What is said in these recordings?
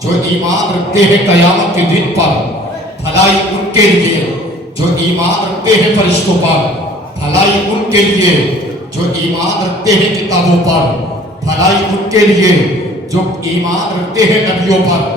جو ایمان رکھتے ہیں قیامت کے دن پر بھلائی ان کے لیے، جو ایمان رکھتے ہیں فرشتوں پر بھلائی ان کے لیے، جو ایمان رکھتے ہیں کتابوں پر بھلائی ان کے لیے، جو ایمان رکھتے ہیں نبیوں پر۔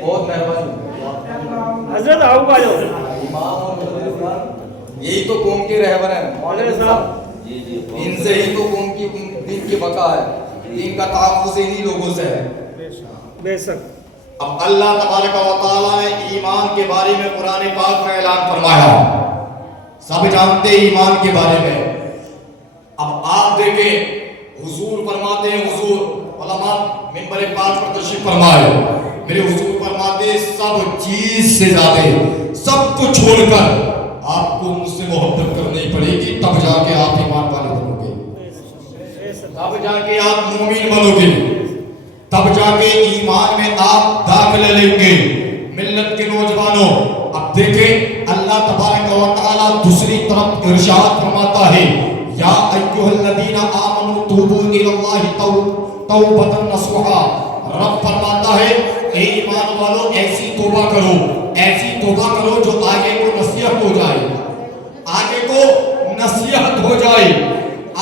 بہت مہربانی حضرت آؤ بھائی یہی تو قوم کے رہبر ہیں، ان سے ہی تو قوم کی دین کی بقا ہے، دین کا تحفظ انہی لوگوں سے ہے۔ بے شک۔ اب اللہ تبارک و تعالیٰ نے ایمان کے بارے میں قرآن پاک میں اعلان فرمایا، سب جانتے ہیں ایمان کے بارے میں۔ اب آپ دیکھیں حضور فرماتے ہیں، حضور علماء منبر پاک پر تشریف فرمائے، میرے حضور فرماتے ہیں سب چیز سے زیادہ سب کو چھوڑ کر آپ کو مجھ سے محبت کرنی پڑے گی، تب جا کے آپ ایمان والے بنو گے، تب جا کے آپ مومن بنو گے، تب جا کے ایمان میں آپ داخلہ لیں گے۔ ملت کے نوجوانوں اب دیکھیں اللہ تبارک و تعالیٰ دوسری طرف ارشاد فرماتا ہے، یا ایھا الذین آمنوا توبوا الی اللہ توبۃ نصوحا۔ رب فرماتا ہے اے ایمان والو ایسی توبہ کرو، ایسی توبہ کرو جو آگے کو نصیحت ہو جائے، آگے کو نصیحت ہو جائے،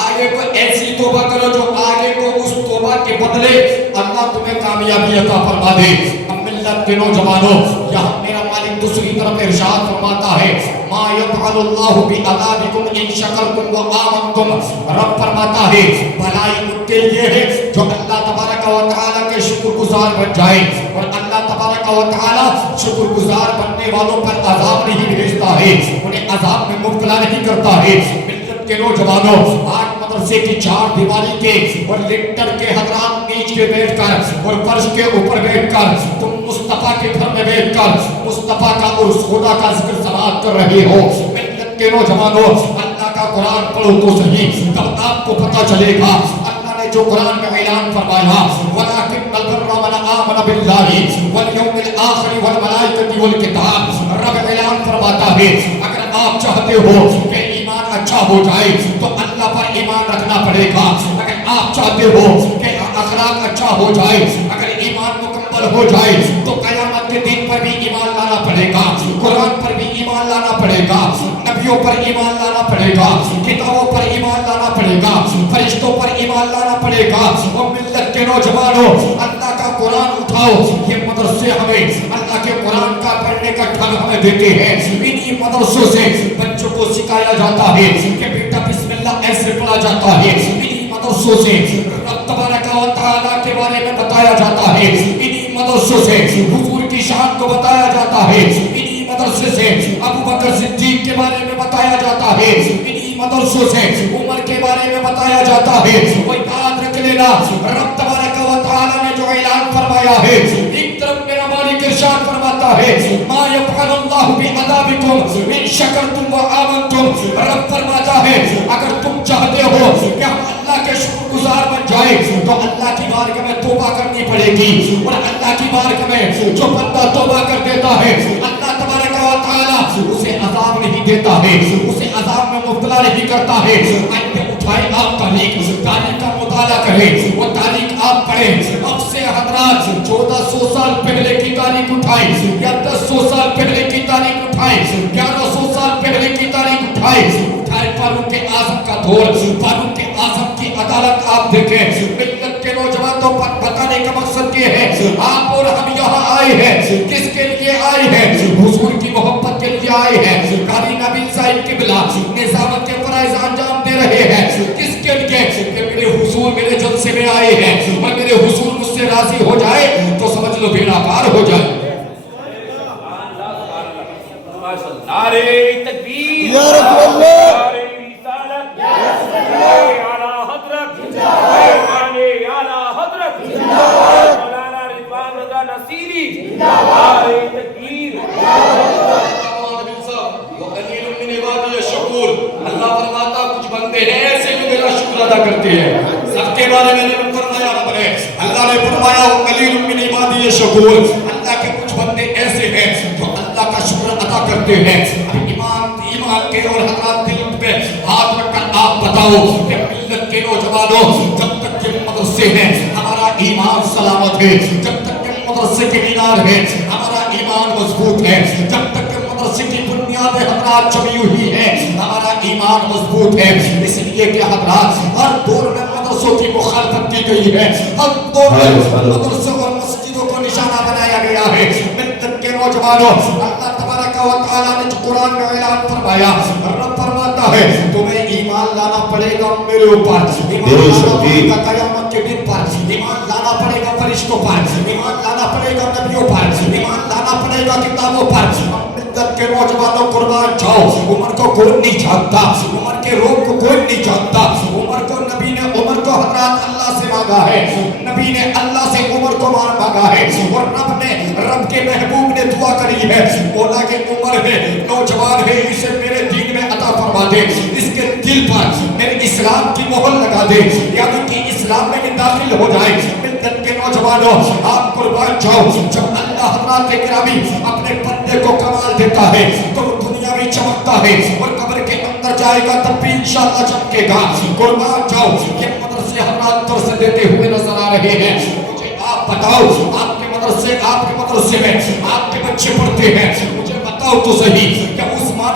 آگے کو ایسی توبہ کرو جو آگے کو اس توبہ کے بدلے اللہ تمہیں کامیابی عطا فرما دے۔ اب ملت کے نوجوانوں یہاں میرا مالک دوسری طرف ارشاد فرماتا ہے، ما یفعل اللہ بعذابکم ان شکرتم وآمنتم۔ رب فرماتا ہے بھلائی ان کے لیے ہے جو اللہ تبارک و تعالیٰ کے شکر گزار بن جائے، اور اللہ تبارک و تعالیٰ شکر گزار بننے والوں پر عذاب نہیں بھیجتا ہے، انہیں عذاب میں مبتلا نہیں کرتا ہے۔ کے نوجوانوں آج مدرسے کی چار دیواری کے اور لنٹر کے حضرات نیچ کے بیٹھ کر اور فرش کے اوپر بیٹھ کر تم مصطفیٰ کے گھر میں بیٹھ کر مصطفیٰ کا اور خدا کا ذکر سماعت کر رہے ہو۔ ملت کے نوجوانوں اللہ کا قرآن پڑھو تو صحیح، تب آپ کو پتہ چلے گا اللہ نے جو قرآن میں اعلان فرمایا، وَلَٰكِنَّ الْبِرَّ مَنْ آمَنَ بِاللَّهِ وَالْيَوْمِ الْآخِرِ وَالْمَلَائِكَةِ وَالْكِتَابِ۔ رب اعلان فرماتا ہے اگر آپ چاہتے ہو کہ اچھا ہو جائے تو اللہ پر ایمان رکھنا پڑے گا، اگر آپ چاہتے ہو کہ اخلاق اچھا ہو جائے، اگر ایمان مکمل ہو جائے تو قیامت کے دن پر بھی ایمان لانا پڑے گا، قرآن پر بھی ایمان لانا پڑے گا، نبیوں پر ایمان لانا پڑے گا، کتابوں پر ایمان لانا پڑے گا، فرشتوں پر ایمان لانا پڑے گا۔ اور ملت کے نوجوانوں اللہ کا قرآن اٹھاؤ، یہ مدرسے ہمیں اللہ کے قرآن کا پڑھنے کا ڈھنگ ہمیں دیتے ہیں، انہی مدرسوں سے بچوں کو سکھایا جاتا ہے کہ بیٹا بسم اللہ ایسے پڑھا جاتا ہے، انہی مدرسوں سے رب تبارک و تعالیٰ کے بارے میں بتایا جاتا ہے، انہی مدرسوں سے حضور کی شان کو بتایا جاتا ہے، انہی مدرسے سے ابو بکر صدیق کے بارے میں بتایا جاتا ہے، انہی مدرسوں سے عمر کے بارے میں بتایا جاتا ہے۔ وہ یاد رکھ لینا رب تبارک و تعالیٰ نے جو اعلان فرمایا ہے، ایک طرف میرا مالک ارشاد فرماتا ہے ما یفعل اللہ بعذابکم ان شکرتم وآمنتم۔ رب فرماتا ہے اگر تم چاہتے ہو کہ ہم اللہ کے شکر گزار بن جائے تو اللہ کی بارگاہ میں توبہ کرنی پڑے گی، اور اللہ کی بارگاہ میں جو بندہ توبہ کر دیتا ہے اللہ تبارک و تعالیٰ اسے عذاب نہیں دیتا ہے، اسے عذاب میں مبتلا نہیں کرتا ہے۔ اٹھائے آپ تاریخ کا مطالعہ کریں، وہ تاریخ آپ پڑھیں، اب سے حضرات 1400 سال پہلے کی تاریخ اٹھائیں یا 1100 سال پہلے کی تاریخ اٹھائیں، 1100 سال پہلے کی تاریخ اٹھائیں، فاروق اعظم کا دور، فاروق اعظم کی عدالت آپ دیکھیں۔ ملت کے نوجوانوں پر بتانے کا مقصد یہ ہے آپ اور ہم یہاں آئے ہیں کس کے لیے آئے ہیں؟ حضور کی محبت کے لیے آئے ہیں۔ قاری نبیل صاحب قبلہ نظامت کے فرائض انجام دے رہے ہیں کس کے لیے؟ کہ میرے حضور میرے جلسے میں آئے ہیں اور میرے حضور مجھ سے راضی ہو جائے تو سمجھ لو بیڑا پار ہو جائے۔ نعرہ تکبیر، یا رسول اللہ، نعرہ رسالت، اعلیٰ حضرت، اعلیٰ حضرت، مولانا رضوان رضا نصیری، نعرہ تکبیر۔ اللہ فرماتا کچھ بندے ہیں ایسے جو میرا شکر ادا کرتے ہیں، سب کے بارے میں نہیں فرمایا رب نے، اللہ نے فرمایا قلیل من عبادی الشکور، اللہ کے کچھ بندے ایسے ہیں جو اللہ کا شکر ادا کرتے ہیں۔ اب ایمان کے اور حضرات دل پہ ہاتھ رکھ کر آپ بتاؤ کہ ملت کے نوجوانوں جب تک کہ مدرسے ہیں ہمارا ایمان سلامت ہے، جب تک کہ مدرسے کے مینار ہے ہمارا ایمان مضبوط ہے، جب تک کہ مدرسے کی بنیاد حضرات جمی ہوئی ہے ہمارا ایمان مضبوط ہے۔ اس لیے کہ حضرات ہر دور میں مدرسوں کی مخالفت کی گئی ہے، ہر دور میں مدرسوں اور مسجدوں کو نشانہ بنایا گیا ہے۔ ملت کے نوجوانوں اللہ تبارک و تعالیٰ نے قرآن میں اعلان فرمایا، رب فرماتا ہے تمہیں ایمان لانا پڑے گا میرے اوپر، ایمان لانا پڑے گا قیامت کے دن پر، ایمان لانا پڑے گا فرشتوں پر، ایمان لانا پڑے گا نبیوں پر، ایمان لانا پڑے گا کتابوں پر۔ ملت کے نوجوانوں قربان جاؤ، عمر کو کوئی نہیں جانتا، عمر کے روگ کو کوئی نہیں جانتا، عمر کو نبی نے عمر کو حضرات اللہ سے مانگا ہے، نبی نے اللہ سے عمر کو مانگا ہے، اور رب کے محبوب نے دعا کری ہے، بولا کہ عمر ہے نوجوان ہے اسے میرے دین میں عطا فرما دے، اس کے دل پر میرے اسلام کی مہر لگا دے، یعنی کہ اسلام میں بھی داخل ہو جائے۔ ملت کے نوجوانوں آپ قربان جاؤ، جب اللہ حضرات گرامی اپنے بندے کو کمال دیتا ہے تو دنیا میں چمکتا ہے اور قبر کے اندر جائے گا تب بھی انشاءاللہ چمکے گا۔ قربان جاؤ، یہ مدرسے حضرات درس دیتے ہوئے نظر آ رہے ہیں، مجھے آپ بتاؤ آپ کے مدرسے میں آپ کے بچے پڑھتے ہیں، مجھے بتاؤ تو صحیح کہ عثمان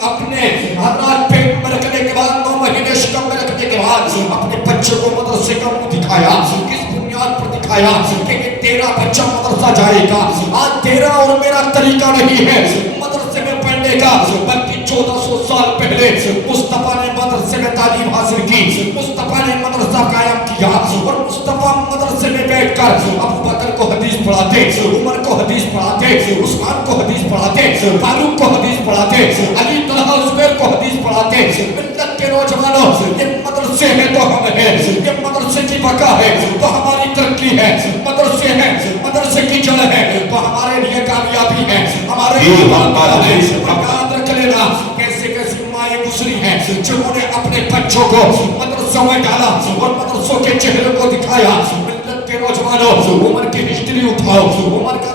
اپنے حضرات پیٹ میں رکھنے کے بعد 9 مہینے شکم میں رکھنے کے بعد اپنے بچے کو مدرسے کا منہ دکھایا، کس بنیاد پر دکھایا کہ تیرا بچہ مدرسہ جائے گا۔ آج تیرا اور میرا طریقہ نہیں ہے مدرسے میں پڑھنے کا، بلکہ 1400 سال پہلے مصطفیٰ نے مدرسے میں تعلیم حاصل کی، مصطفیٰ نے مدرسہ قائم کیا، اور مصطفیٰ مدرسے میں بیٹھ کر ابو بکر کو حدیث پڑھاتے، عمر کو حدیث پڑھاتے، عثمان کو حدیث پڑھاتے، فاروق کو حدیث پڑھاتے، علی طلحہ زبیر کو حدیث پڑھاتے۔ ملت کے نوجوانوں یہ مدرسے ہیں تو ہم ہیں، یہ مدرسے کی بقا ہے تو ہماری ترقی ہے، مدرسے ہیں مدرسے کی جڑ ہے تو ہمارے لیے کامیابی ہے، ہمارے لیے بات ہے۔ یاد رکھ لینا کیسے کیسے مائیں گزری ہیں جنہوں نے اپنے بچوں کو مدرسوں میں ڈالا اور مدرسوں کے چہرے کو دکھایا۔ ملت کے نوجوانوں عمر کی ہسٹری اٹھاؤ، عمر کا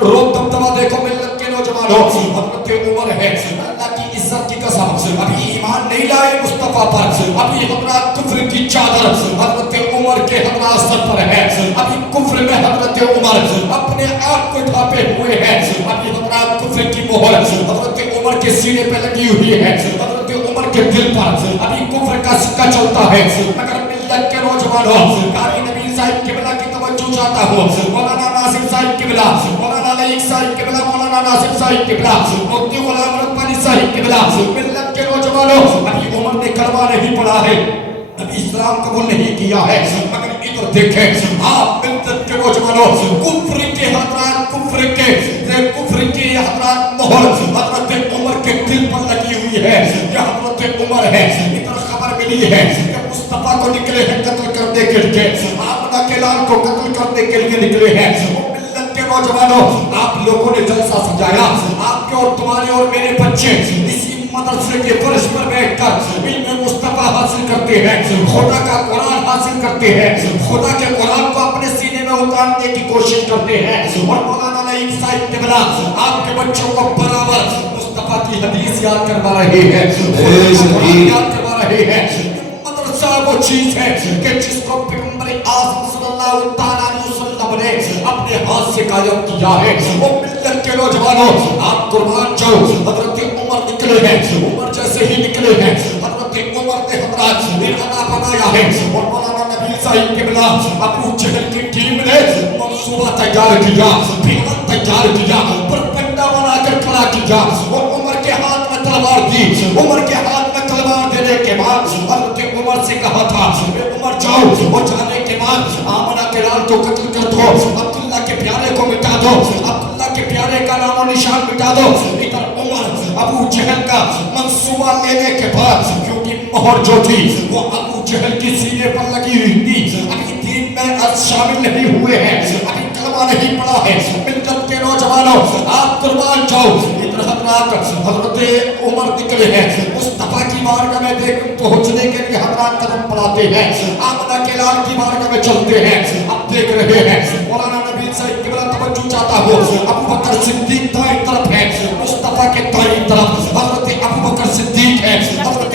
روب دبدبا دیکھو۔ ملت کے نوجوانوں حضرت عمر ہے اللہ کی عزت کی قسم ابھی ایمان نہیں لائے مصطفیٰ پر، ابھی حضرات کفر کی چادر حضرت عمر کے حضرات سر پر ہے، ابھی کفر میں حضرت عمر اپنے آپ کو ڈھانپے ہوئے ہیں، ابھی حضرات کفر کی مہر حضرت عمر کے سینے پہ لگی ہوئی ہے، حضرت عمر کے دل پر ابھی کفر کا سکہ چلتا ہے۔ مگر ملت کے نوجوانوں قاری نبی صاحب قبلہ کی توجہ چاہتا ہوں، مولانا ناصر صاحب قبلہ، مولانا لائق صاحب قبلہ، مولانا ناصر صاحب قبلہ، مفتی غلام ربانی صاحب قبلہ۔ ملت کے نوجوانوں ابھی عمر نے کلمہ نہیں پڑھا ہے، ابھی اسلام قبول نہیں کیا ہے، مگر ادھر دیکھیں آپ ملت کے نوجوانوں کفر کے حضرات کفر کی حضرات مہر حضرت عمر کے دل پر لگی ہوئی ہے۔ یہ حضرت عمر ہے، ادھر خبر ملی ہے کہ مصطفیٰ کو نکلے ہیں قتل کرنے کے لیے، آمنہ کے لال کو قتل کرنے کے لیے نکلے ہیں۔ ملت کے نوجوانوں آپ لوگوں نے جلسہ سجایا، آپ کے اور تمہارے اور میرے بچے اسی مدرسے کے فرش پر بیٹھ کر علم مصطفیٰ حاصل کرتے ہیں، خدا کا قرآن حاصل کرتے ہیں، خدا کے قرآن کو اپنے سینے میں اتارنے کی کوشش کرتے ہیں، اور مولانا نعیم صاحب قبلہ آپ کے بچوں کو برابر مصطفیٰ کی حدیث یاد کروا رہے ہیں، یاد کروا رہے ہیں۔ مدرسہ وہ چیز ہے کہ جس کو پیغمبر اعظم صلی اللہ تعالیٰ علیہ وسلم نے اپنے ہاتھ سے قائم کیا ہے۔ وہ ملت کے نوجوانوں آپ قربان جاؤ، حضرت عمر نکلے ہیں، عمر جیسے ہی نکلے ہیں حضرت عمر نے حضرات ارادہ بنایا ہے، اور مولانا نبی صاحب قبلہ ابو جہل کی ٹیم نے منصوبہ تیار کیا، پلان تیار کیا، پرپنڈا بنا کر کھڑا کیا، اور عمر کے ہاتھ میں تلوار دی۔ عمر کے ہاتھ میں تلوار دینے کے بعد حضرت عمر سے کہا تھا عمر جاؤ، اور جانے کے بعد آمنہ کے لال کو قتل کر دو، عبداللہ کے پیارے کو مٹا دو، عبداللہ کے پیارے کا نام و نشان مٹا دو۔ ادھر عمر ابو جہل کا منصوبہ لینے کے بعد کیونکہ مہر جو تھی وہ ابو جہل کی سینے پر لگی ہوئی تھی، ابھی دین میں شامل نہیں ہوئے ہیں، ابھی کلمہ نہیں پڑھا ہے۔ ملت کے نوجوانوں آپ قربان جاؤ، ادھر حضرت عمر نکلے ہیں، مصطفیٰ کی بارگاہ میں پہنچنے کے لیے حضرات قدم بڑھاتے ہیں، آمنہ کے لال کی بارگاہ میں چلتے ہیں۔ اب دیکھ رہے ہیں مولانا نبی صاحب قبلہ توجہ چاہتا ہو، ابو بکر صدیق دائیں طرف ہے، مصطفیٰ کے دائیں طرف حضرت ابو بکر صدیق ہے، حضرت